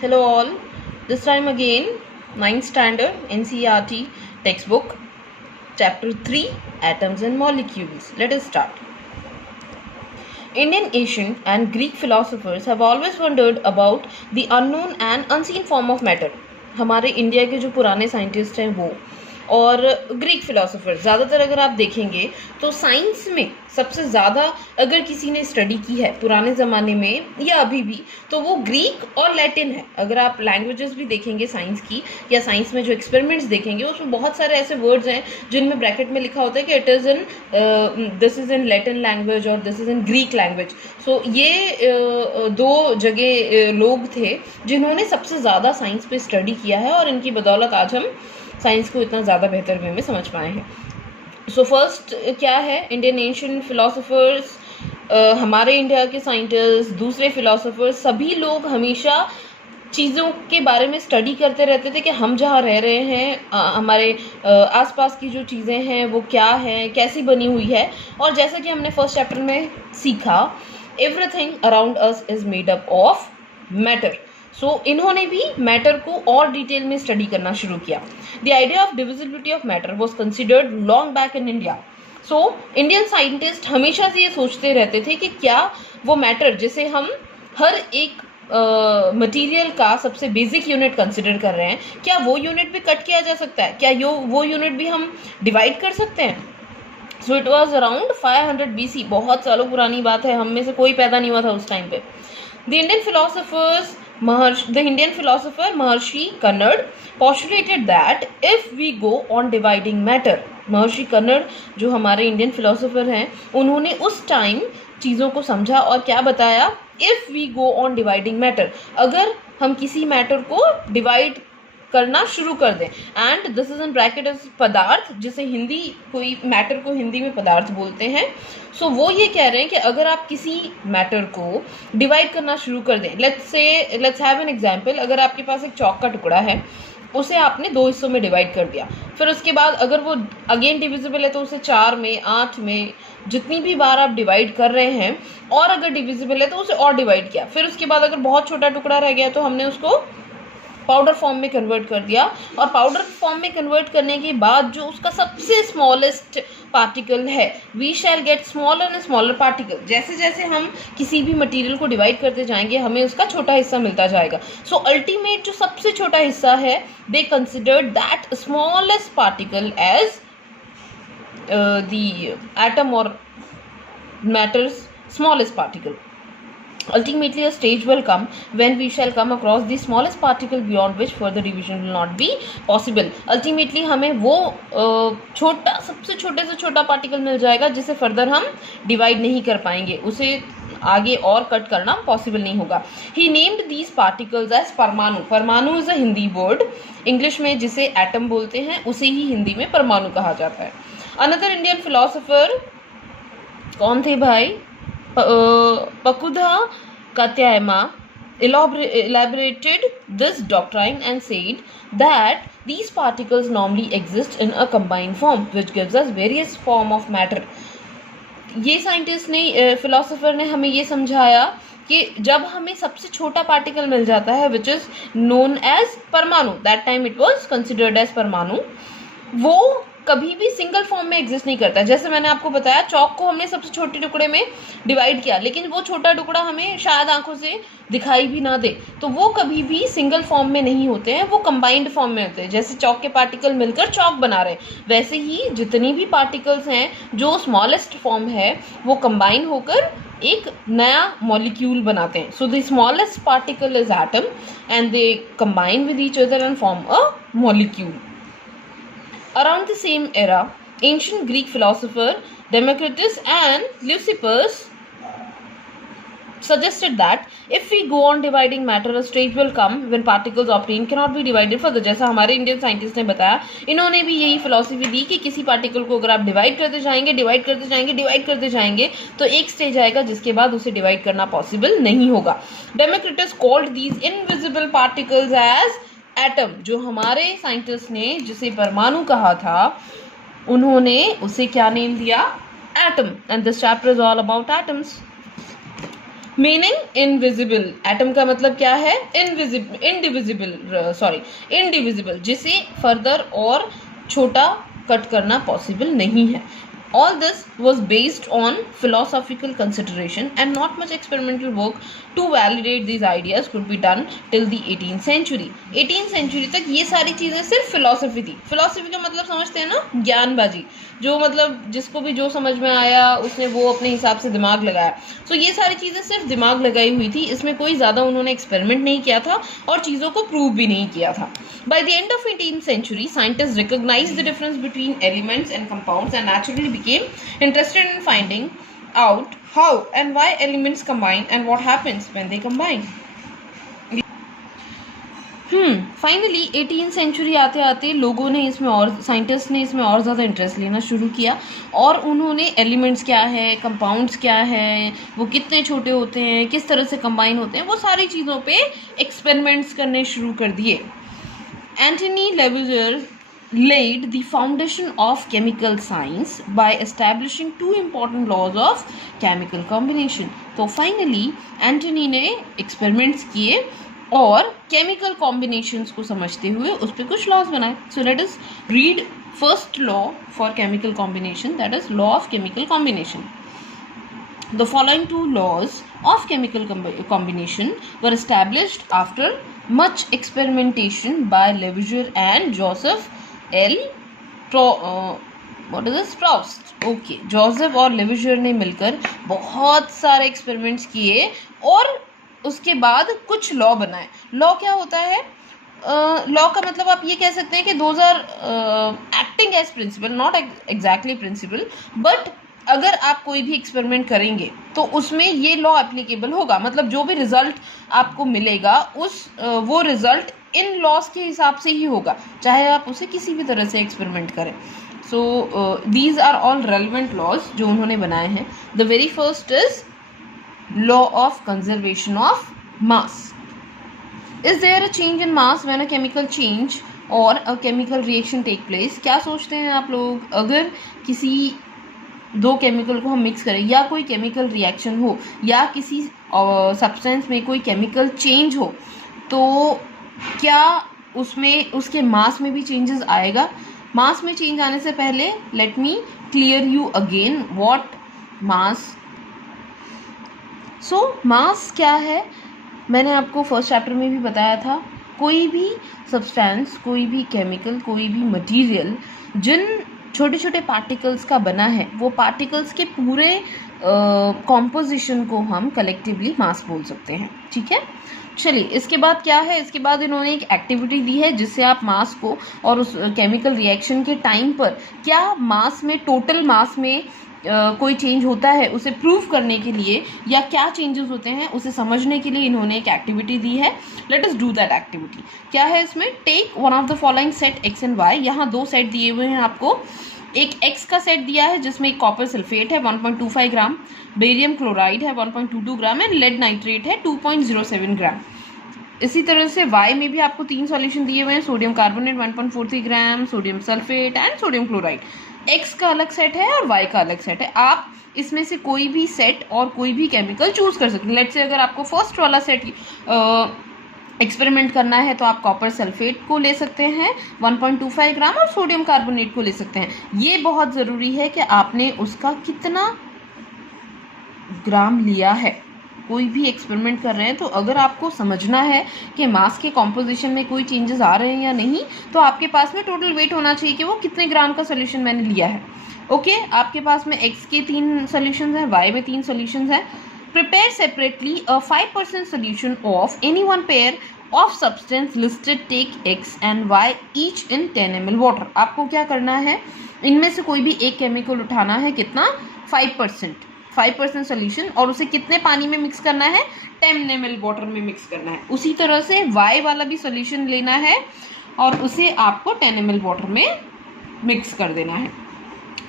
Hello all, this time again 9th standard NCERT textbook chapter 3 Atoms and Molecules. Let us start. Indian ancient and Greek philosophers have always wondered about the unknown and unseen form of matter. हमारे India के जो पुराने scientist हैं वो और Greek philosopher ज़्यादातर अगर आप देखेंगे तो साइंस में सबसे ज़्यादा अगर किसी ने स्टडी की है पुराने ज़माने में या अभी भी तो वो ग्रीक और लैटिन है। अगर आप लैंग्वेजेस भी देखेंगे साइंस की या साइंस में जो एक्सपेरिमेंट्स देखेंगे उसमें बहुत सारे ऐसे वर्ड्स हैं जिनमें ब्रैकेट में लिखा होता है कि it is in this is in Latin language और this is in Greek language. So ये दो जगह लोग थे जिन्होंने सबसे ज़्यादा साइंस पे स्टडी किया है और इनकी बदौलत आज हम साइंस को इतना ज़्यादा बेहतर वे में समझ पाए हैं। सो फर्स्ट क्या है, इंडियन एंशिएंट फिलोसोफर्स, हमारे इंडिया के साइंटिस्ट, दूसरे फिलोसोफर्स, सभी लोग हमेशा चीज़ों के बारे में स्टडी करते रहते थे कि हम जहाँ रह रहे हैं हमारे आसपास की जो चीज़ें हैं वो क्या हैं, कैसी बनी हुई है। और जैसा कि हमने फर्स्ट चैप्टर में सीखा, everything around us is made up of matter. So इन्होंने भी मैटर को और डिटेल में स्टडी करना शुरू किया। The idea of divisibility of matter was considered long back in India. So Indian scientist हमेशा से ये सोचते रहते थे कि क्या वो मैटर जिसे हम हर एक मटेरियल का सबसे बेसिक यूनिट कंसिडर कर रहे हैं, क्या वो यूनिट भी कट किया जा सकता है, क्या वो यूनिट भी हम डिवाइड कर सकते हैं। So it was around 500 BC, बहुत सालों पुरानी बात है, हम में से कोई पैदा नहीं हुआ था उस टाइम पे। The Indian philosopher Maharshi Kannad postulated that if we go on dividing matter, महर्षि कन्नड़ जो हमारे इंडियन फिलोसोफर हैं उन्होंने उस टाइम चीज़ों को समझा और क्या बताया, if we go on dividing matter, अगर हम किसी मैटर को डिवाइड करना शुरू कर दें, and this is in bracket is पदार्थ, जिसे हिंदी कोई मैटर को हिंदी में पदार्थ बोलते हैं। सो वो ये कह रहे हैं कि अगर आप किसी मैटर को डिवाइड करना शुरू कर दें, लेट्स हैव एन एग्जांपल, अगर आपके पास एक चौक का टुकड़ा है, उसे आपने 2 हिस्सों में डिवाइड कर दिया, फिर उसके बाद अगर वो अगेन डिविजिबल है तो उसे 4 में, 8 में, जितनी भी बार आप डिवाइड कर रहे हैं, और अगर डिविजिबल है तो उसे और डिवाइड किया, फिर उसके बाद अगर बहुत छोटा टुकड़ा रह गया तो हमने उसको पाउडर फॉर्म में कन्वर्ट कर दिया, और पाउडर फॉर्म में कन्वर्ट करने के बाद जो उसका सबसे स्मॉलेस्ट पार्टिकल है, we shall get smaller and smaller particle. जैसे जैसे हम किसी भी मटेरियल को डिवाइड करते जाएंगे हमें उसका छोटा हिस्सा मिलता जाएगा। सो अल्टीमेट जो सबसे छोटा हिस्सा है, they consider that smallest particle as the atom और matters smallest particle. Ultimately, a stage will come when we shall come across the smallest particle beyond which further division will not be possible. Ultimately, हमें वो सबसे छोटे से छोटा particle मिल जाएगा जिसे further हम डिवाइड नहीं कर पाएंगे, उसे आगे और कट करना पॉसिबल नहीं होगा। He named these particles as परमाणु। परमाणु is a Hindi word, English में जिसे एटम बोलते हैं उसे ही हिंदी में परमाणु कहा जाता है। अनदर इंडियन फिलोसोफर कौन थे भाई? Pakuda Katyayama elaborated this doctrine and said that these particles normally exist in a combined form which gives us various form of matter. ये साइंटिस्ट ने, फिलोसोफर ने हमें ये समझाया कि जब हमें सबसे छोटा पार्टिकल मिल जाता है विच इज नोन एज परमाणु, that time it was considered as परमाणु, वो कभी भी सिंगल फॉर्म में एग्जिस्ट नहीं करता। जैसे मैंने आपको बताया, चौक को हमने सबसे छोटे टुकड़े में डिवाइड किया, लेकिन वो छोटा टुकड़ा हमें शायद आंखों से दिखाई भी ना दे, तो वो कभी भी सिंगल फॉर्म में नहीं होते हैं, वो कंबाइंड फॉर्म में होते हैं। जैसे चौक के पार्टिकल मिलकर चौक बना रहे हैं, वैसे ही जितनी भी पार्टिकल्स हैं जो स्मॉलेस्ट फॉर्म है वो कंबाइन होकर एक नया मॉलिक्यूल बनाते हैं। So the smallest particle is atom and they combine with each other and form a molecule. Around the same era, ancient Greek philosopher Democritus and Leucippus suggested that if we go on dividing matter, a stage will come when particles obtained cannot be divided further. जैसा हमारे Indian scientist ने बताया, इन्होंने भी यही philosophy दी कि किसी particle को अगर आप डिवाइड करते जाएंगे तो एक स्टेज आएगा जिसके बाद उसे डिवाइड करना पॉसिबल नहीं होगा। Democritus called these invisible particles as atom. जो हमारे साइंटिस्ट ने जिसे परमाणु कहा था उन्होंने उसे क्या नेम दिया? Atom. And this chapter is all about atoms. Meaning invisible, atom का मतलब क्या है, इंडिविजिबल, जिसे फर्दर और छोटा कट करना पॉसिबल नहीं है. All this was based on philosophical consideration and not much experimental work to validate these ideas could be done till the 18th century. 18th century तक ये सारी चीज़ें सिर्फ philosophy थी. philosophy का मतलब समझते हैं ना, ज्ञानबाजी, जो मतलब जिसको भी जो समझ में आया उसने वो अपने हिसाब से दिमाग लगाया. So ये सारी चीज़ें सिर्फ दिमाग लगाई हुई थी, इसमें कोई ज़्यादा उन्होंने एक्सपेरिमेंट नहीं किया था और चीज़ों को प्रूव भी नहीं किया था. By the end of 18th century, scientists recognized the difference between elements and compounds and naturally became interested in finding out how and why elements combine and what happens when they combine. Finally 18th century आते आते लोगों ने इसमें और scientist ने इसमें और ज़्यादा इंटरेस्ट लेना शुरू किया और उन्होंने एलिमेंट्स क्या है, कंपाउंड्स क्या है, वो कितने छोटे होते हैं, किस तरह से कंबाइन होते हैं, वो सारी चीज़ों पे एक्सपेरिमेंट्स करने शुरू कर दिए. Antony Lavoisier laid the foundation of chemical science by establishing two important laws of chemical combination. तो finally एंटनी ने एक्सपेरिमेंट्स किए और केमिकल कॉम्बिनेशंस को समझते हुए उस पर कुछ लॉज बनाए. So let us read first law for chemical combination, that is law of chemical combination. The following two laws of chemical combination were established after much experimentation by Lavoisier and Joseph L. Proust. Okay, Joseph और Lavoisier ने मिलकर बहुत सारे experiments किए और उसके बाद कुछ लॉ बनाए. लॉ क्या होता है? लॉ का मतलब आप ये कह सकते हैं कि those are acting as principal, not exactly principal, but अगर आप कोई भी एक्सपेरिमेंट करेंगे तो उसमें ये लॉ एप्लीकेबल होगा. मतलब जो भी रिजल्ट आपको मिलेगा वो रिजल्ट इन लॉस के हिसाब से ही होगा, चाहे आप उसे किसी भी तरह से एक्सपेरिमेंट करें. So these are all relevant laws जो उन्होंने बनाए हैं. The very first is law of conservation of mass. Is there a change in mass when a chemical change और a chemical reaction take place? क्या सोचते हैं आप लोग, अगर किसी दो केमिकल को हम मिक्स करें या कोई केमिकल रिएक्शन हो या किसी सब्सटेंस में कोई केमिकल चेंज हो, तो क्या उसमें उसके मास में भी चेंजेस आएगा? मास में चेंज आने से पहले let me clear you again what mass. So mass क्या है, मैंने आपको फर्स्ट चैप्टर में भी बताया था. कोई भी सब्सटेंस, कोई भी केमिकल, कोई भी मटेरियल जिन छोटे छोटे पार्टिकल्स का बना है, वो पार्टिकल्स के पूरे कॉम्पोजिशन को हम कलेक्टिवली मास बोल सकते हैं. ठीक है, चलिए इसके बाद क्या है, इसके बाद इन्होंने एक एक्टिविटी दी है जिससे आप मास को और उस केमिकल रिएक्शन के टाइम पर क्या मास में, टोटल मास में कोई चेंज होता है उसे प्रूव करने के लिए या क्या चेंजेस होते हैं उसे समझने के लिए इन्होंने एक एक्टिविटी दी है. Let us do that activity. क्या है इसमें? Take one of the following set X and Y. यहाँ दो सेट दिए हुए हैं आपको. एक एक्स का सेट दिया है जिसमें एक कॉपर सल्फेट है 1.25 ग्राम, बेरियम क्लोराइड है 1.22 ग्राम एंड लेड नाइट्रेट है 2.07 ग्राम. इसी तरह से y में भी आपको तीन सॉल्यूशन दिए हुए हैं, sodium carbonate 1.43 gram, sodium sulphate and sodium chloride. x का अलग सेट है और y का अलग सेट है. आप इसमें से कोई भी सेट और कोई भी केमिकल चूज कर सकते हैं. लेट्स से अगर आपको फर्स्ट वाला सेट एक्सपेरिमेंट करना है तो आप कॉपर सल्फेट को ले सकते हैं 1.25 ग्राम और सोडियम कार्बोनेट को ले सकते हैं. ये बहुत ज़रूरी है कि आपने उसका कितना ग्राम लिया है. कोई भी एक्सपेरिमेंट कर रहे हैं तो अगर आपको समझना है कि मास के कॉम्पोजिशन में कोई चेंजेस आ रहे हैं या नहीं, तो आपके पास में टोटल वेट होना चाहिए कि वो कितने ग्राम का सोल्यूशन मैंने लिया है. ओके, आपके पास में x के 3 सॉल्यूशंस हैं, y में 3 सॉल्यूशंस हैं. Prepare separately a 5% solution of any one pair of substance listed. Take x and y each in 10 ml water. आपको क्या करना है, इनमें से कोई भी एक केमिकल उठाना है, कितना? 5% सोल्यूशन, और उसे कितने पानी में मिक्स करना है? 10 ml वाटर में मिक्स करना है. उसी तरह से y वाला भी सोल्यूशन लेना है और उसे आपको 10 ml वाटर में मिक्स कर देना है.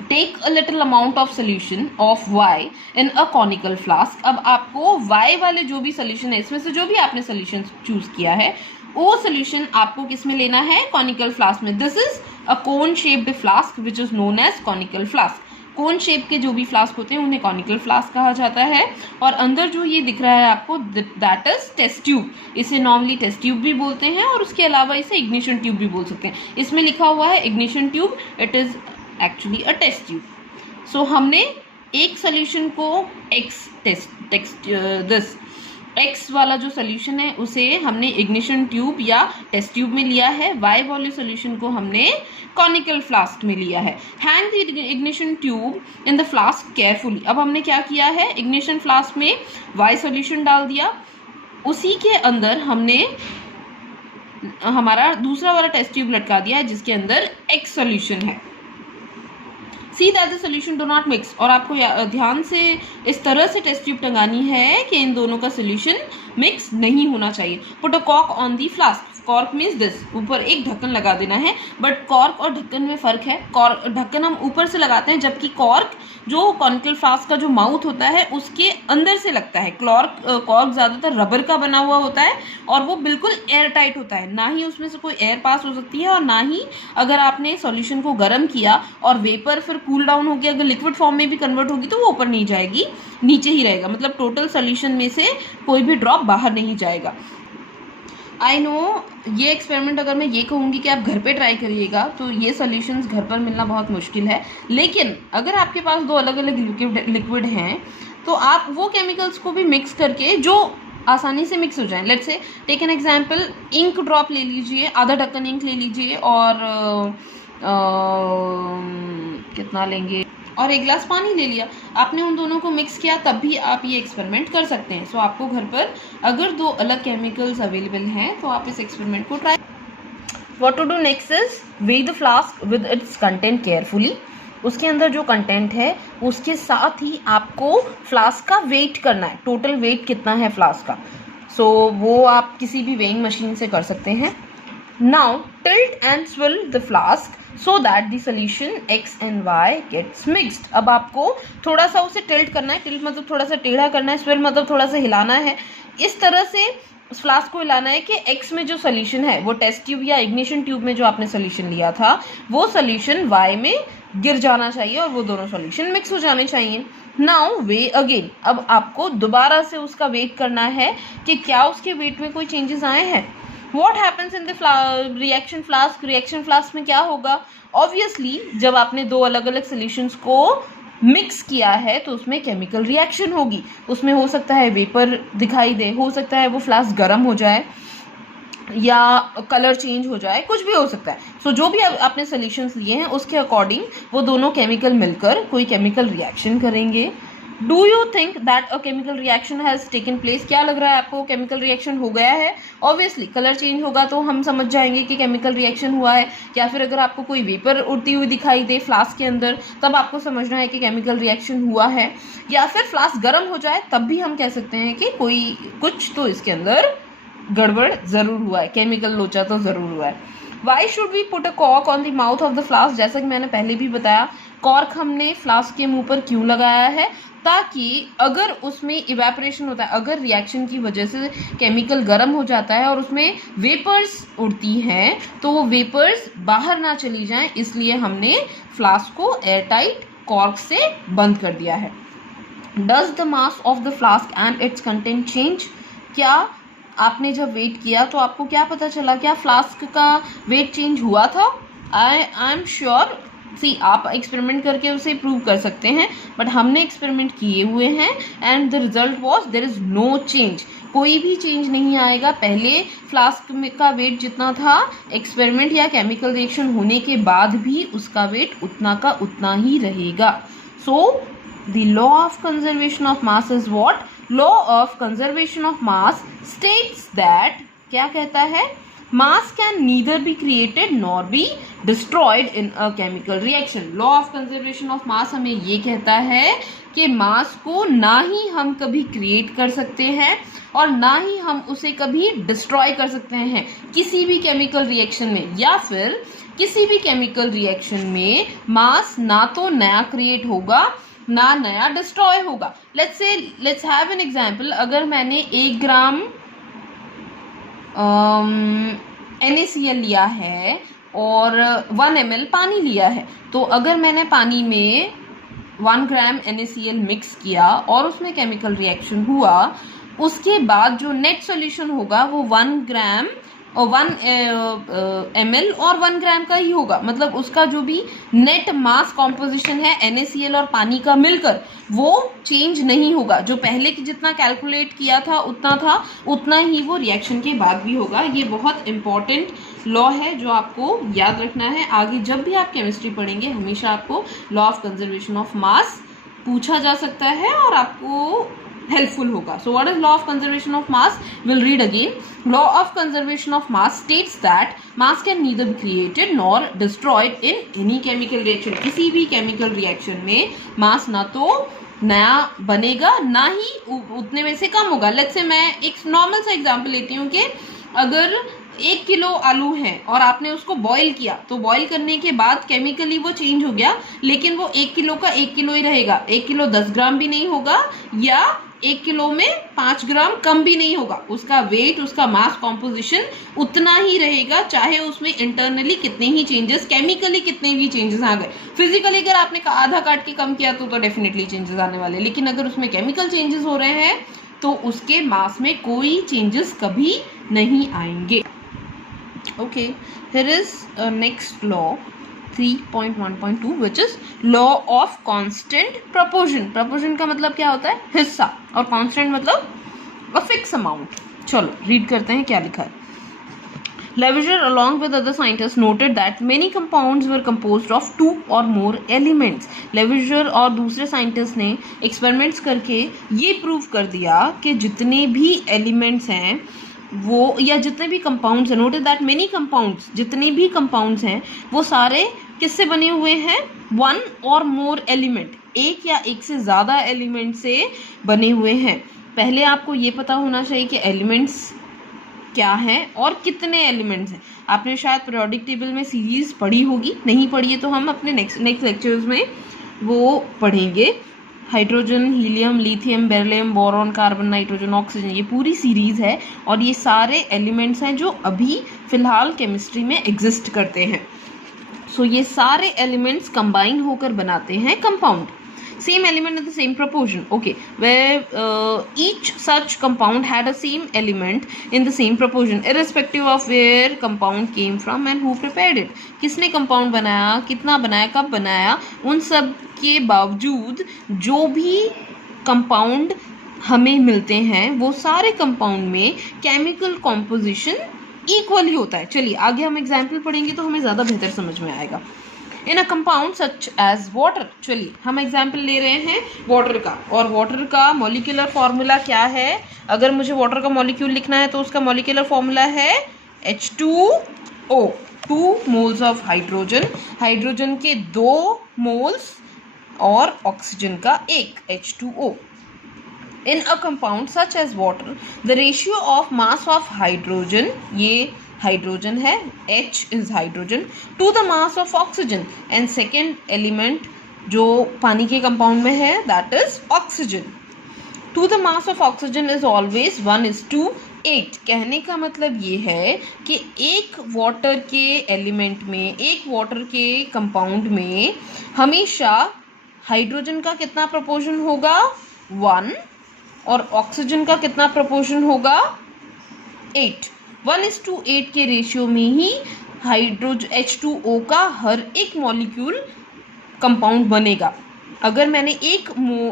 Take a little amount of solution of y in a conical flask. अब आपको y वाले जो भी सोल्यूशन है, इसमें से जो भी आपने सोल्यूशन चूज किया है, वो सोल्यूशन आपको किस में लेना है? कॉनिकल फ्लास्क में. This is a cone shaped flask which is known as conical flask. Cone shape के जो भी फ्लास्क होते हैं उन्हें कॉनिकल फ्लास्क कहा जाता है। और अंदर जो ये दिख रहा है आपको, दैट इज टेस्ट ट्यूब। इसे नॉर्मली टेस्ट ट्यूब भी बोलते हैं और उसके अलावा इसे इग्निशन ट्यूब भी बोल सकते हैं। इसमें लिखा हुआ है ignition tube, it is actually a test tube. So हमने एक सोल्यूशन को एक्स वाला जो सोल्यूशन है उसे हमने इग्निशन ट्यूब या टेस्ट ट्यूब में लिया है, वाई वाले सोल्यूशन को हमने कॉनिकल फ्लास्क में लिया है। Hang the ignition tube in the flask carefully. अब हमने क्या किया है, इग्निशन फ्लास्क में वाई सोल्यूशन डाल दिया, उसी के अंदर हमने हमारा दूसरा वाला टेस्ट ट्यूब लटका दिया है जिसके अंदर एक्स सोल्यूशन है। See that the solution do not mix. और आपको ध्यान से इस तरह से टेस्ट ट्यूब टंगानी है कि इन दोनों का सोल्यूशन मिक्स नहीं होना चाहिए। Put a cork on the flask. Cork means this, ऊपर एक ढक्कन लगा देना है। बट कॉर्क और ढक्कन में फ़र्क है। कॉर्क ढक्कन हम ऊपर से लगाते हैं, जबकि कॉर्क जो कॉनिकल फ्लास्क का जो माउथ होता है उसके अंदर से लगता है। कॉर्क ज़्यादातर रबर का बना हुआ होता है और वो बिल्कुल एयर टाइट होता है, ना ही उसमें से कोई एयर पास हो सकती है और ना ही अगर आपने सॉल्यूशन को गर्म किया और वेपर फिर कूल डाउन होगी, अगर लिक्विड फॉर्म में भी कन्वर्ट होगी तो वो ऊपर नहीं जाएगी, नीचे ही रहेगा। मतलब टोटल सॉल्यूशन में से कोई भी ड्रॉप बाहर नहीं जाएगा। आई नो ये एक्सपेरिमेंट अगर मैं ये कहूँगी कि आप घर पे ट्राई करिएगा तो ये सॉल्यूशंस घर पर मिलना बहुत मुश्किल है। लेकिन अगर आपके पास दो अलग अलग लिक्विड हैं तो आप वो केमिकल्स को भी मिक्स करके जो आसानी से मिक्स हो जाए, let's say take an example, ink drop ले लीजिए, आधा ढक्कन इंक ले लीजिए और कितना लेंगे, और एक गिलास पानी ले लिया। आपने उन दोनों को मिक्स किया, तब भी आप ये एक्सपेरिमेंट कर सकते हैं। सो आपको घर पर अगर दो अलग केमिकल्स अवेलेबल हैं तो आप इस एक्सपेरिमेंट को try. What to do next is weight the flask with its content carefully. उसके अंदर जो कंटेंट है उसके साथ ही आपको फ्लास्क का वेट करना है, टोटल वेट कितना है फ्लास्क का। सो वो आप किसी भी वेइंग मशीन से कर सकते हैं। Now tilt and swirl the flask so that the solution x and y gets mixed। अब आपको थोड़ा सा उसे टिल्ट करना है, टिल्ट मतलब थोड़ा सा टेढ़ा करना है, स्विल मतलब थोड़ा सा हिलाना है। इस तरह से उस फ्लास्क को हिलाना है कि x में जो सोल्यूशन है वो टेस्ट ट्यूब या इग्निशन ट्यूब में जो आपने सोल्यूशन लिया था वो सोल्यूशन y में गिर जाना चाहिए और वो दोनों सोल्यूशन मिक्स हो जाने चाहिए। Now way again. अब आपको दोबारा से उसका वेट करना है कि क्या उसके वेट में कोई चेंजेस आए हैं। What happens in the reaction flask? Reaction flask में क्या होगा? ऑब्वियसली जब आपने दो अलग अलग सोल्यूशंस को मिक्स किया है तो उसमें केमिकल रिएक्शन होगी। उसमें हो सकता है वेपर दिखाई दे, हो सकता है वो फ्लास्क गर्म हो जाए या कलर चेंज हो जाए, कुछ भी हो सकता है। सो जो भी आपने सोल्यूशंस लिए हैं उसके अकॉर्डिंग वो दोनों केमिकल मिलकर कोई केमिकल रिएक्शन करेंगे। Do you think that a chemical reaction has taken place? क्या लग रहा है आपको, केमिकल रिएक्शन हो गया है? ऑब्वियसली कलर चेंज होगा तो हम समझ जाएंगे कि केमिकल रिएक्शन हुआ है। या फिर अगर आपको कोई वेपर उड़ती हुई दिखाई दे फ्लास्क के अंदर तब आपको समझना है कि केमिकल रिएक्शन हुआ है। या फिर फ्लास्क गर्म हो जाए तब भी हम कह सकते हैं कि कुछ तो इसके अंदर गड़बड़ ज़रूर हुआ है, केमिकल लोचा तो ज़रूर हुआ है। Why should we put a cork on the mouth of the flask? जैसा कि मैंने पहले भी बताया, कॉर्क हमने फ्लास्क के मुंह पर क्यों लगाया है, ताकि अगर उसमें इवेपोरेशन होता है, अगर रिएक्शन की वजह से केमिकल गर्म हो जाता है और उसमें वेपर्स उड़ती हैं तो वो वेपर्स बाहर ना चली जाएं, इसलिए हमने फ्लास्क को एयरटाइट कॉर्क से बंद कर दिया है। Does the mass of the flask and it's content change? क्या आपने जब वेट किया तो आपको क्या पता चला, क्या फ्लास्क का वेट चेंज हुआ था? I am sure. सी आप एक्सपेरिमेंट करके उसे प्रूव कर सकते हैं, बट हमने एक्सपेरिमेंट किए हुए हैं and the result was there is no change. कोई भी चेंज नहीं आएगा। पहले फ्लास्क का वेट जितना था, एक्सपेरिमेंट या केमिकल रिएक्शन होने के बाद भी उसका वेट उतना का उतना ही रहेगा। So the law of conservation of mass is what? Law of conservation of mass states that, क्या कहता है, मास can neither be created nor be destroyed in a chemical reaction. Law of conservation of मास हमें ये कहता है कि मास को ना ही हम कभी क्रिएट कर सकते हैं और ना ही हम उसे कभी डिस्ट्रॉय कर सकते हैं किसी भी केमिकल रिएक्शन में, या फिर किसी भी केमिकल रिएक्शन में मास ना तो नया क्रिएट होगा ना नया डिस्ट्रॉय होगा। Let's have an example. अगर मैंने 1 ग्राम NaCl लिया है और 1 ml पानी लिया है, तो अगर मैंने पानी में 1 ग्राम NaCl मिक्स किया और उसमें केमिकल रिएक्शन हुआ, उसके बाद जो नेट सॉल्यूशन होगा वो 1 ग्राम और 1 ml और 1 ग्राम का ही होगा। मतलब उसका जो भी नेट मास कॉम्पोजिशन है NaCl और पानी का मिलकर वो चेंज नहीं होगा। जो पहले की जितना कैलकुलेट किया था उतना ही वो रिएक्शन के बाद भी होगा। ये बहुत इंपॉर्टेंट लॉ है जो आपको याद रखना है। आगे जब भी आप केमिस्ट्री पढ़ेंगे हमेशा आपको लॉ ऑफ कंजर्वेशन ऑफ मास पूछा जा सकता है और आपको helpful होगा। So what is law of conservation of mass? We'll read again. Law of conservation of mass states that mass can neither be created nor destroyed in any chemical reaction. किसी भी chemical reaction में mass ना तो नया बनेगा ना ही उतने में से कम होगा। Let's say मैं एक नॉर्मल सा एग्जाम्पल लेती हूँ कि अगर 1 किलो आलू है और आपने उसको बॉईल किया तो बॉईल करने के बाद केमिकली वो चेंज हो गया, लेकिन वो 1 किलो का 1 किलो ही रहेगा। 1 किलो 10 ग्राम भी नहीं होगा या 1 किलो में 5 ग्राम कम भी नहीं होगा। उसका वेट, उसका मास कॉम्पोजिशन उतना ही रहेगा, चाहे उसमें इंटरनली कितने ही चेंजेस, केमिकली कितने भी चेंजेस आ गए। फिजिकली अगर आपने आधा काट के कम किया तो डेफिनेटली चेंजेस आने वाले, लेकिन अगर उसमें केमिकल चेंजेस हो रहे हैं तो उसके मास में कोई चेंजेस कभी नहीं आएंगे। Okay, here is next law 3.1.2 which is law of constant proportion. proportion का मतलब क्या होता है? हिस्सा, और constant मतलब a fixed amount. चलो रीड करते हैं क्या लिखा है। Lavoisier along with other scientists noted that many compounds were composed of 2 or more elements. Lavoisier और दूसरे साइंटिस्ट ने एक्सपेरिमेंट्स करके ये प्रूव कर दिया कि जितने भी एलिमेंट्स हैं वो, या जितने भी कंपाउंड्स हैं, नोटिस दैट मेनी कंपाउंड्स, जितने भी कंपाउंड्स हैं वो सारे किससे बने हुए हैं? 1 और मोर एलिमेंट, एक या एक से ज़्यादा एलिमेंट से बने हुए हैं। पहले आपको ये पता होना चाहिए कि एलिमेंट्स क्या हैं और कितने एलिमेंट्स हैं। आपने शायद पीरियोडिक टेबल में सीरीज पढ़ी होगी, नहीं पढ़ी है तो हम अपने नेक्स्ट लेक्चर्स में वो पढ़ेंगे। Hydrogen, helium, lithium, beryllium, boron, carbon, nitrogen, oxygen, ये पूरी सीरीज़ है और ये सारे एलिमेंट्स हैं जो अभी फ़िलहाल केमिस्ट्री में एग्जिस्ट करते हैं। सो ये सारे एलिमेंट्स कंबाइन होकर बनाते हैं compound. Same element in the same proportion. Okay, where each such compound had a same element in the same proportion, irrespective of where compound came from and who prepared it. किसने compound बनाया, कितना बनाया, कब बनाया, उन सब के बावजूद जो भी compound हमें मिलते हैं वो सारे compound में chemical composition equally होता है। चलिए आगे हम एग्जाम्पल पढ़ेंगे तो हमें ज़्यादा बेहतर समझ में आएगा। In a compound such as water, चलिए हम एग्जाम्पल ले रहे हैं वाटर का, और वाटर का मॉलिक्यूलर फॉर्मूला क्या है? अगर मुझे वाटर का मॉलिक्यूल लिखना है तो उसका मॉलिक्यूलर फॉर्मूला है H2O, 2 moles of hydrogen, hydrogen के 2 मोल्स और ऑक्सीजन का 1 H2O. In a compound such as water, the ratio of mass of hydrogen, ये हाइड्रोजन है, H is hydrogen, to the mass of oxygen, and second element जो पानी के compound में है that is oxygen, to the mass of oxygen is always 1:8. कहने का मतलब ये है कि एक वाटर के एलिमेंट में, एक वाटर के कंपाउंड में हमेशा हाइड्रोजन का कितना प्रपोर्शन होगा? 1, और ऑक्सीजन का कितना प्रपोर्शन होगा? 8. 1:8 के रेशियो में ही हाइड्रोजन H2O का हर एक मॉलिक्यूल कंपाउंड बनेगा। अगर मैंने एक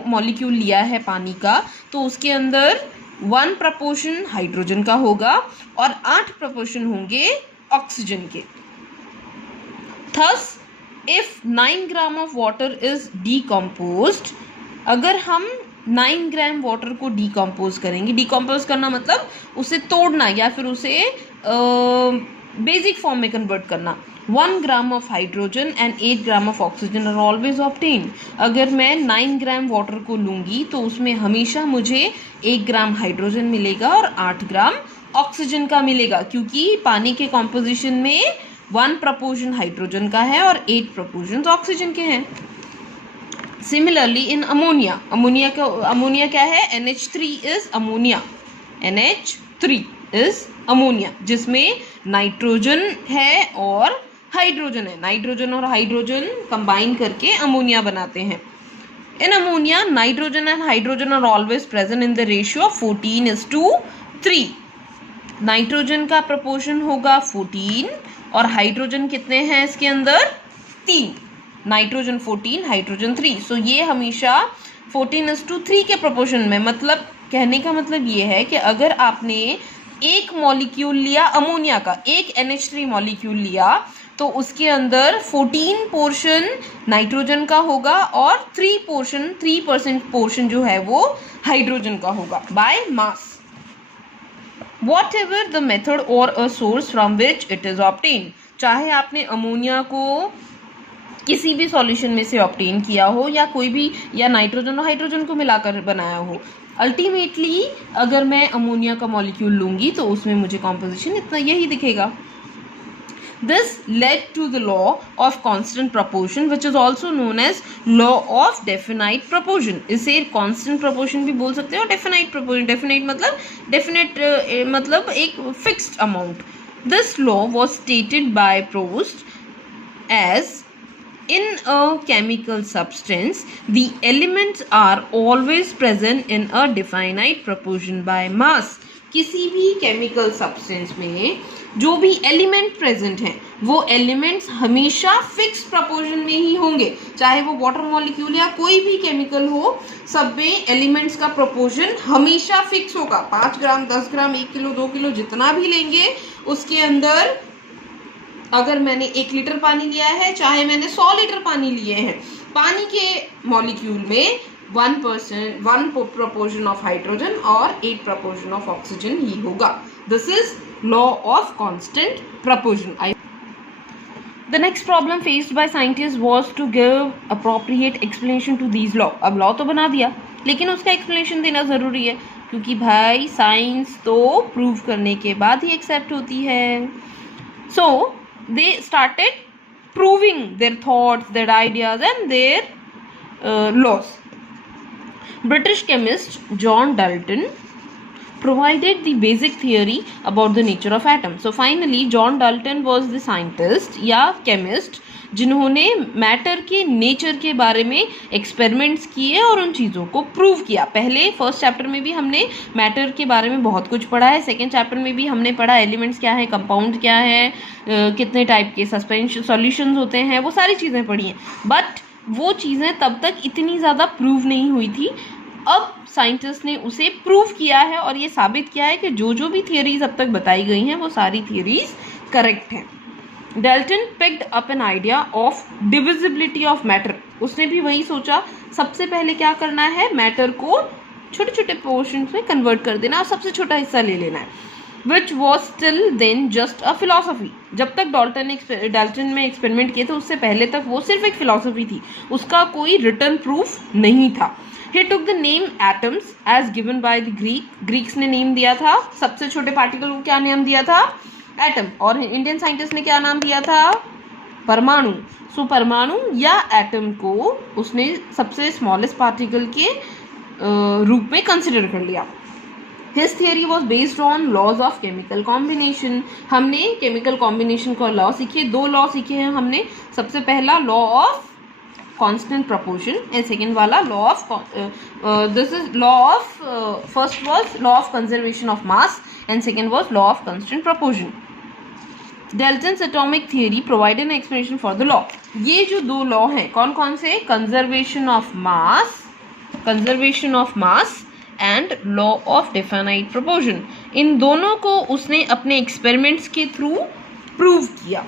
मॉलिक्यूल लिया है पानी का तो उसके अंदर 1 प्रपोर्शन हाइड्रोजन का होगा और 8 प्रपोर्शन होंगे ऑक्सीजन के। Thus, if 9 gram of water is decomposed, अगर हम 9 ग्राम वाटर को डिकम्पोज करेंगे, डिकम्पोज करना मतलब उसे तोड़ना या फिर उसे बेसिक फॉर्म में कन्वर्ट करना, 1 gram of hydrogen and 8 gram of oxygen are always obtain. अगर मैं 9 ग्राम वाटर को लूँगी तो उसमें हमेशा मुझे 1 ग्राम हाइड्रोजन मिलेगा और 8 ग्राम ऑक्सीजन का मिलेगा, क्योंकि पानी के कॉम्पोजिशन में 1 प्रपोर्शन हाइड्रोजन का है और 8 प्रपोर्शन ऑक्सीजन के हैं। सिमिलरली इन अमोनिया, अमोनिया क्या है? NH3 is ammonia, NH3 is ammonia, जिसमें नाइट्रोजन है और हाइड्रोजन है। नाइट्रोजन और हाइड्रोजन कंबाइन करके अमोनिया बनाते हैं। In ammonia, nitrogen and hydrogen are always present in the ratio of 14:3. Nitrogen का प्रपोर्शन होगा 14 और हाइड्रोजन कितने हैं इसके अंदर 3. Nitrogen 14, hydrogen 3. सो ये हमेशा 14:3 के प्रपोर्शन में, मतलब कहने का मतलब ये है कि अगर आपने एक मॉलिक्यूल लिया अमोनिया का, एक NH3 मॉलिक्यूल लिया, तो उसके अंदर 14 पोर्शन नाइट्रोजन का होगा और 3% पोर्शन जो है वो हाइड्रोजन का होगा by mass. Whatever the method or a source from which it is obtained, चाहे आपने अमोनिया को किसी भी सॉल्यूशन में से ऑब्टेन किया हो या कोई भी, या नाइट्रोजन और हाइड्रोजन को मिलाकर बनाया हो, अल्टीमेटली अगर मैं अमोनिया का मॉलिक्यूल लूँगी तो उसमें मुझे कॉम्पोजिशन इतना यही दिखेगा. This led to the law of constant proportion, which is also known as law of definite proportion. इसे constant proportion भी बोल सकते हो, definite proportion. Definite मतलब एक fixed amount. This law was stated by Proust as in a chemical substance, the elements are always present in a definite proportion by mass. किसी भी chemical substance में जो भी एलिमेंट प्रेजेंट हैं वो elements हमेशा फिक्स प्रपोर्शन में ही होंगे, चाहे वो वाटर मॉलिक्यूल या कोई भी केमिकल हो, सब में एलिमेंट्स का प्रपोर्शन हमेशा फिक्स होगा. 5 ग्राम, 10 ग्राम, 1 किलो, 2 किलो जितना भी लेंगे, उसके अंदर अगर मैंने 1 लीटर पानी लिया है, चाहे मैंने 100 लीटर पानी लिए हैं, पानी के मॉलिक्यूल में 1 proportion of hydrogen और 8 proportion of oxygen ही होगा. This is law of constant proportion. The next problem faced by scientists was to give appropriate explanation to these law. अब law तो बना दिया, लेकिन उसका explanation देना ज़रूरी है, क्योंकि भाई साइंस तो प्रूव करने के बाद ही एक्सेप्ट होती है. So they started proving their thoughts, their ideas and their laws. British chemist John Dalton provided the basic theory about the nature of atoms. So finally John Dalton was the scientist या chemist जिन्होंने matter के nature के बारे में experiments किए और उन चीज़ों को प्रूव किया. पहले फर्स्ट चैप्टर में भी हमने मैटर के बारे में बहुत कुछ पढ़ा है, सेकेंड चैप्टर में भी हमने पढ़ा एलिमेंट्स क्या है, कंपाउंड क्या है, कितने टाइप के सस्पेंशन सॉल्यूशंस होते हैं, वो सारी चीज़ें पढ़ी हैं. बट वो चीज़ें तब तक इतनी ज़्यादा प्रूव नहीं हुई थी. अब साइंटिस्ट ने उसे प्रूव किया है और ये साबित किया है कि जो भी थियरीज अब तक बताई गई हैं वो सारी थियरीज करेक्ट हैं. Dalton picked up an idea of divisibility of matter. उसने भी वही सोचा, सबसे पहले क्या करना है, मैटर को छोटे छोटे पोर्शंस में कन्वर्ट कर देना और सबसे छोटा हिस्सा ले लेना है. Which was still then just a philosophy. जब तक डाल्टन में एक्सपेरिमेंट किए थे उससे पहले तक वो सिर्फ एक फिलॉसफी थी, उसका कोई रिटर्न प्रूफ नहीं था. He took the name atoms as given by the Greeks ने नेम दिया था, सबसे छोटे पार्टिकल को क्या नाम दिया था, एटम. और इंडियन साइंटिस्ट ने क्या नाम दिया था, परमाणु. सो परमाणु या एटम को उसने सबसे स्मॉलेस्ट पार्टिकल के रूप में कंसिडर कर लिया. His theory was based on laws of chemical combination. हमने केमिकल कॉम्बिनेशन का लॉ सीखे, 2 लॉ सीखे हैं हमने. सबसे पहला law of constant proportion and second वाला law of this is law of first was law of conservation of mass and second was law of constant proportion. Dalton's atomic theory provided an explanation for the law. ये जो 2 law हैं कौन कौन से, conservation of mass and law of definite proportion. इन दोनों को उसने अपने एक्सपेरिमेंट्स के थ्रू प्रूव किया.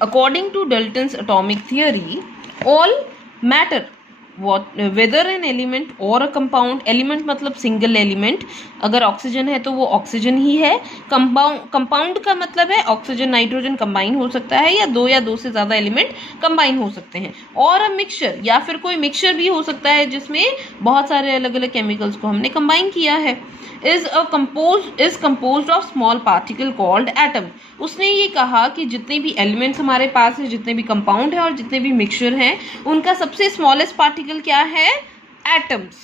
According to Dalton's atomic theory, all matter, whether an element or a compound, element मतलब सिंगल एलिमेंट, अगर ऑक्सीजन है तो वो ऑक्सीजन ही है. कंपाउंड का मतलब है ऑक्सीजन नाइट्रोजन कंबाइन हो सकता है या 2 से ज़्यादा एलिमेंट कंबाइन हो सकते हैं. और अ मिक्सचर या फिर कोई मिक्सचर भी हो सकता है जिसमें बहुत सारे अलग अलग केमिकल्स को हमने कंबाइन किया है. is composed of small particle called atom. उसने ये कहा कि जितने भी एलिमेंट्स हमारे पास है, जितने भी कंपाउंड है और जितने भी मिक्सचर हैं, उनका सबसे स्मॉलेस्ट पार्टिकल क्या है, atoms.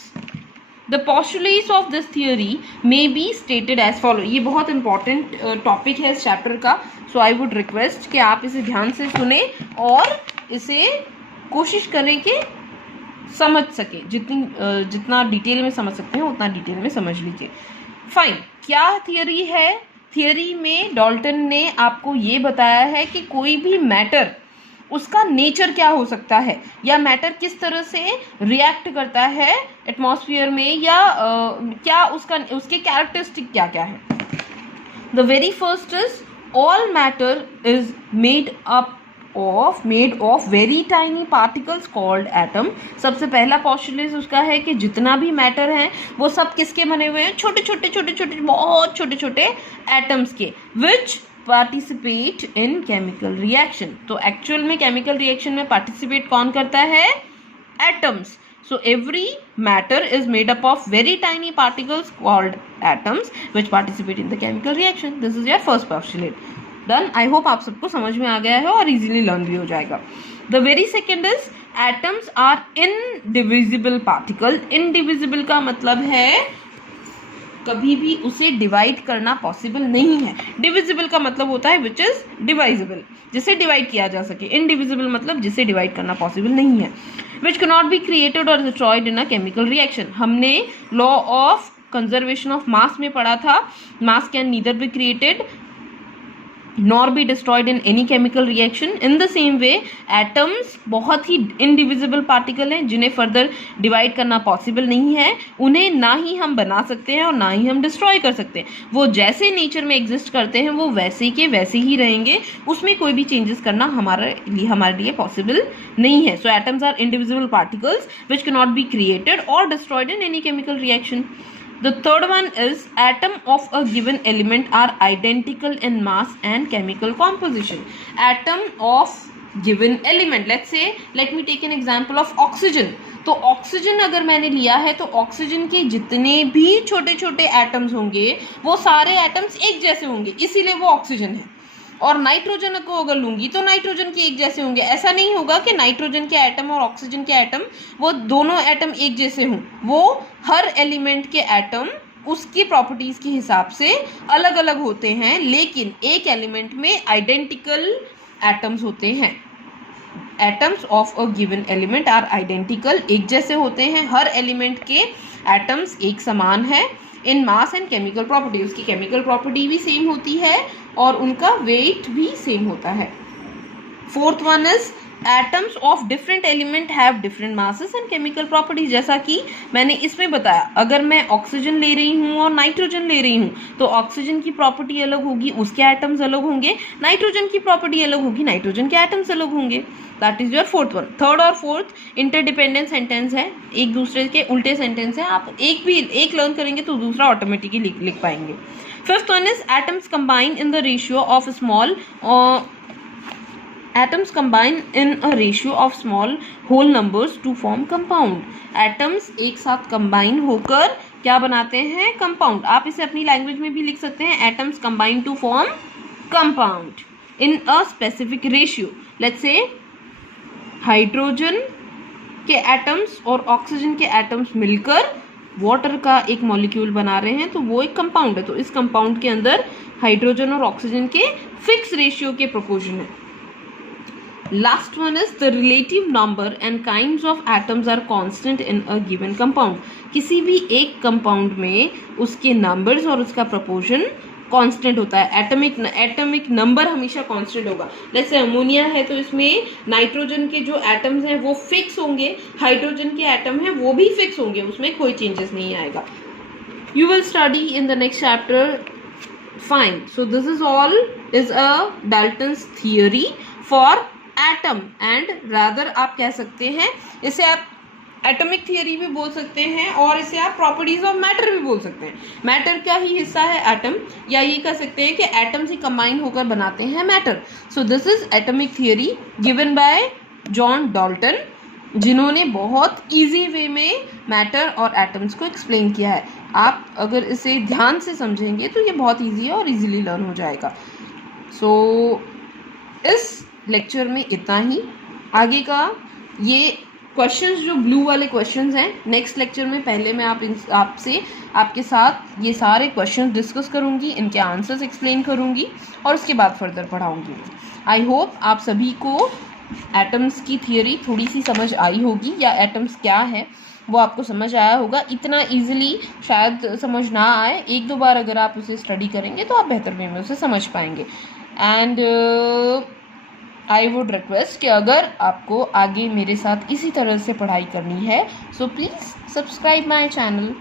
The postulates of this theory may be stated as follow. ये बहुत इंपॉर्टेंट टॉपिक है इस चैप्टर का, सो आई वुड रिक्वेस्ट कि आप इसे ध्यान से सुने और इसे कोशिश करें कि समझ सके, जितना डिटेल में समझ सकते हैं उतना डिटेल में समझ लीजिए। फाइन, क्या थियरी है? थियरी में डाल्टन ने आपको ये बताया है कि कोई भी मैटर, उसका नेचर क्या हो सकता है, या मैटर किस तरह से रिएक्ट करता है एटमॉस्फेयर में, या क्या उसके कैरेक्टरिस्टिक क्या क्या है। The very first is all matter is made of very tiny particles called atom. सबसे पहला पॉस्टुलेट उसका है कि जितना भी मैटर है वो सब किसके बने हुए हैं? छोटे छोटे बहुत छोटे छोटे एटम्स के, विच पार्टिसिपेट इन केमिकल रिएक्शन। तो एक्चुअल में केमिकल रिएक्शन में पार्टिसिपेट कौन करता है? Atoms. So every matter is made up of very tiny particles called atoms which participate in the chemical reaction. This is your first postulate. Done. I hope आप सबको समझ में आ गया है और easily learn भी हो जाएगा. The very second is atoms are indivisible particle. Indivisible का मतलब है कभी भी उसे डिवाइड करना पॉसिबल नहीं है। डिविजिबल का मतलब होता है विच इज डिवाइजिबल, जिसे डिवाइड किया जा सके। इनडिविजिबल मतलब जिसे डिवाइड करना पॉसिबल नहीं है। Which can not be created और destroyed in a chemical reaction. हमने law of conservation of mass में पढ़ा था, mass can neither be created nor be destroyed in any chemical reaction. In the same way atoms बहुत ही indivisible particle हैं जिन्हें further divide करना possible नहीं है, उन्हें ना ही हम बना सकते हैं और ना ही हम destroy कर सकते हैं। वो जैसे nature में exist करते हैं वो वैसे के वैसे ही रहेंगे, उसमें कोई भी changes करना हमारे लिए possible नहीं है। So atoms are indivisible particles which cannot be created or destroyed in any chemical reaction. The third one is atom of a given element are identical in mass and chemical composition. Atom of given element, let's say, let me take an example of oxygen. तो oxygen अगर मैंने लिया है तो oxygen के जितने भी छोटे छोटे एटम्स होंगे वो सारे एटम्स एक जैसे होंगे, इसीलिए वो ऑक्सीजन है। और नाइट्रोजन को अगर लूंगी तो नाइट्रोजन के एक जैसे होंगे। ऐसा नहीं होगा कि नाइट्रोजन के एटम और ऑक्सीजन के एटम वो दोनों एटम एक जैसे हों। वो हर एलिमेंट के एटम उसकी प्रॉपर्टीज के हिसाब से अलग अलग होते हैं, लेकिन एक एलिमेंट में आइडेंटिकल एटम्स होते हैं। Atoms of a given element are identical, एक जैसे होते हैं। हर एलिमेंट के एटम्स एक समान है इन मास एंड केमिकल प्रॉपर्टी। उसकी केमिकल प्रॉपर्टी भी सेम होती है और उनका वेट भी सेम होता है। Fourth one is atoms of different element have different masses and chemical properties. जैसा कि मैंने इसमें बताया, अगर मैं ऑक्सीजन ले रही हूँ और नाइट्रोजन ले रही हूँ तो ऑक्सीजन की प्रॉपर्टी अलग होगी, उसके एटम्स अलग होंगे। नाइट्रोजन की प्रॉपर्टी अलग होगी, नाइट्रोजन के एटम्स अलग होंगे। That is your fourth one. Third और फोर्थ इंटरडिपेंडेंट सेंटेंस है, एक दूसरे के उल्टे सेंटेंस है। आप एक लर्न करेंगे तो दूसरा ऑटोमेटिकली लिख पाएंगे। Fifth one is atoms combine in the ratio of small atoms combine in a ratio of small whole numbers to form compound. Atoms एक साथ combine होकर क्या बनाते हैं? compound. आप इसे अपनी लैंग्वेज में भी लिख सकते हैं, atoms combine to form compound in a specific ratio. Let's say hydrogen के एटम्स और ऑक्सीजन के एटम्स मिलकर वाटर का एक मॉलिक्यूल बना रहे हैं तो वो एक कंपाउंड है। तो इस कंपाउंड के अंदर हाइड्रोजन और ऑक्सीजन के फिक्स रेशियो के प्रोपोर्शन है। Last one is the relative number and kinds of atoms are constant in a given compound. किसी भी एक कंपाउंड में उसके नंबर्स और उसका प्रोपोर्शन कांस्टेंट होता है। एटमिक नंबर हमेशा कांस्टेंट होगा। जैसे अमोनिया है तो इसमें नाइट्रोजन के जो एटम्स हैं वो फिक्स होंगे, हाइड्रोजन के एटम हैं वो भी फिक्स होंगे, उसमें कोई चेंजेस नहीं आएगा। You will study in the next chapter. Fine. So this is all is a Dalton's theory for atom and rather आप कह सकते हैं इसे आप एटॉमिक थियरी भी बोल सकते हैं और इसे आप प्रॉपर्टीज ऑफ मैटर भी बोल सकते हैं। मैटर का ही हिस्सा है एटम, या ये कह सकते हैं कि एटम्स ही कंबाइन होकर बनाते हैं matter. So this is atomic theory given by John Dalton, जिन्होंने बहुत इजी वे में मैटर और एटम्स को एक्सप्लेन किया है। आप अगर इसे ध्यान से समझेंगे तो ये बहुत ईजी है और इजीली लर्न हो जाएगा। सो इस लेक्चर में इतना ही। आगे का ये क्वेश्चंस जो ब्लू वाले क्वेश्चंस हैं, नेक्स्ट लेक्चर में पहले मैं आपके साथ ये सारे क्वेश्चंस डिस्कस करूंगी, इनके आंसर्स एक्सप्लेन करूंगी और उसके बाद फर्दर पढ़ाऊंगी। आई होप आप सभी को एटम्स की थियोरी थोड़ी सी समझ आई होगी, या एटम्स क्या है वो आपको समझ आया होगा। इतना इजीली शायद समझ ना आए, एक दो बार अगर आप उसे स्टडी करेंगे तो आप बेहतर वे में उसे समझ पाएंगे। एंड आई वुड रिक्वेस्ट कि अगर आपको आगे मेरे साथ इसी तरह से पढ़ाई करनी है, so please subscribe my channel.